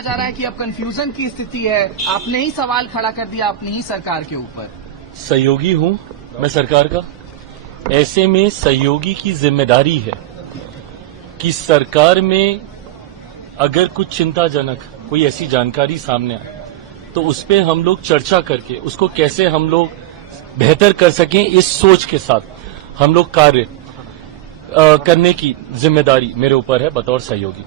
जा रहा है कि अब कंफ्यूजन की स्थिति है, आपने ही सवाल खड़ा कर दिया अपनी ही सरकार के ऊपर। सहयोगी हूं मैं सरकार का, ऐसे में सहयोगी की जिम्मेदारी है कि सरकार में अगर कुछ चिंताजनक कोई ऐसी जानकारी सामने आए तो उस पर हम लोग चर्चा करके उसको कैसे हम लोग बेहतर कर सकें, इस सोच के साथ हम लोग कार्य करने की जिम्मेदारी मेरे ऊपर है बतौर सहयोगी।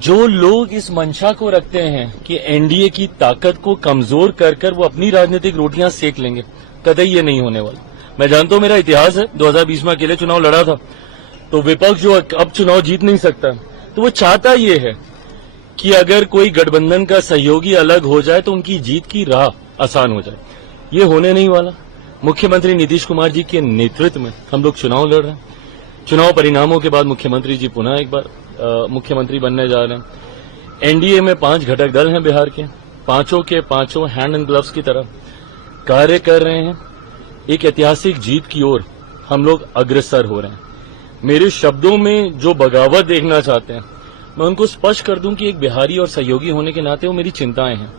जो लोग इस मंशा को रखते हैं कि एनडीए की ताकत को कमजोर कर कर वो अपनी राजनीतिक रोटियां सेक लेंगे, कतई ये नहीं होने वाला। मैं जानता हूं मेरा इतिहास है, 2020 में अकेले चुनाव लड़ा था, तो विपक्ष जो अब चुनाव जीत नहीं सकता, तो वो चाहता ये है कि अगर कोई गठबंधन का सहयोगी अलग हो जाए तो उनकी जीत की राह आसान हो जाए। ये होने नहीं वाला। मुख्यमंत्री नीतीश कुमार जी के नेतृत्व में हम लोग चुनाव लड़ रहे हैं। चुनाव परिणामों के बाद मुख्यमंत्री जी पुनः एक बार मुख्यमंत्री बनने जा रहे हैं। एनडीए में 5 घटक दल हैं बिहार के, पांचों के पांचों हैंड एंड ग्लव्स की तरह कार्य कर रहे हैं। एक ऐतिहासिक जीत की ओर हम लोग अग्रसर हो रहे हैं। मेरे शब्दों में जो बगावत देखना चाहते हैं, मैं उनको स्पष्ट कर दूं कि एक बिहारी और सहयोगी होने के नाते वो मेरी चिंताएं हैं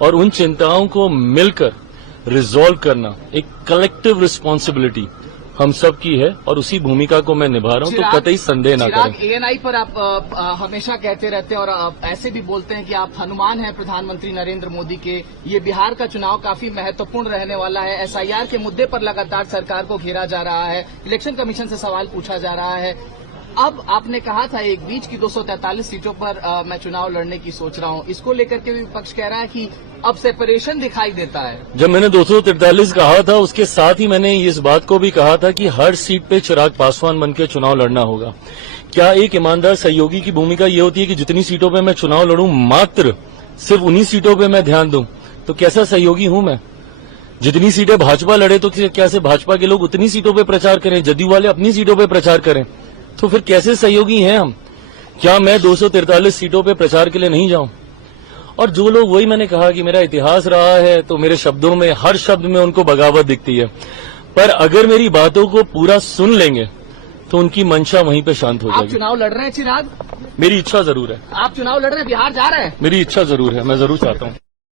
और उन चिंताओं को मिलकर रिजॉल्व करना एक कलेक्टिव रिस्पॉन्सिबिलिटी हम सब की है और उसी भूमिका को मैं निभा रहा हूं, तो कतई संदेह न करें। एएनआई पर आप हमेशा कहते रहते हैं और आप ऐसे भी बोलते हैं कि आप हनुमान हैं प्रधानमंत्री नरेंद्र मोदी के। ये बिहार का चुनाव काफी महत्वपूर्ण रहने वाला है। एसआईआर के मुद्दे पर लगातार सरकार को घेरा जा रहा है, इलेक्शन कमीशन से सवाल पूछा जा रहा है। अब आपने कहा था एक बीच की 243 सीटों पर मैं चुनाव लड़ने की सोच रहा हूं, इसको लेकर के भी विपक्ष कह रहा है कि अब सेपरेशन दिखाई देता है। जब मैंने 243 कहा था, उसके साथ ही मैंने इस बात को भी कहा था कि हर सीट पे चिराग पासवान बनकर चुनाव लड़ना होगा। क्या एक ईमानदार सहयोगी की भूमिका ये होती है कि जितनी सीटों पे मैं चुनाव लड़ूं मात्र सिर्फ उन्हीं सीटों पे मैं ध्यान दूं? तो कैसा सहयोगी हूं मैं? जितनी सीटें भाजपा लड़े तो क्या से भाजपा के लोग उतनी सीटों पे प्रचार करें, जदयू वाले अपनी सीटों पे प्रचार करें, तो फिर कैसे सहयोगी हैं हम? क्या मैं 243 सीटों पे प्रचार के लिए नहीं जाऊं? और जो लोग, वही मैंने कहा कि मेरा इतिहास रहा है, तो मेरे शब्दों में हर शब्द में उनको बगावत दिखती है, पर अगर मेरी बातों को पूरा सुन लेंगे तो उनकी मंशा वहीं पे शांत हो जाएगी। आप चुनाव लड़ रहे हैं चिराग? मेरी इच्छा जरूर है। आप चुनाव लड़ रहे हैं, बिहार जा रहे हैं? मेरी इच्छा जरूर है, मैं जरूर चाहता हूं।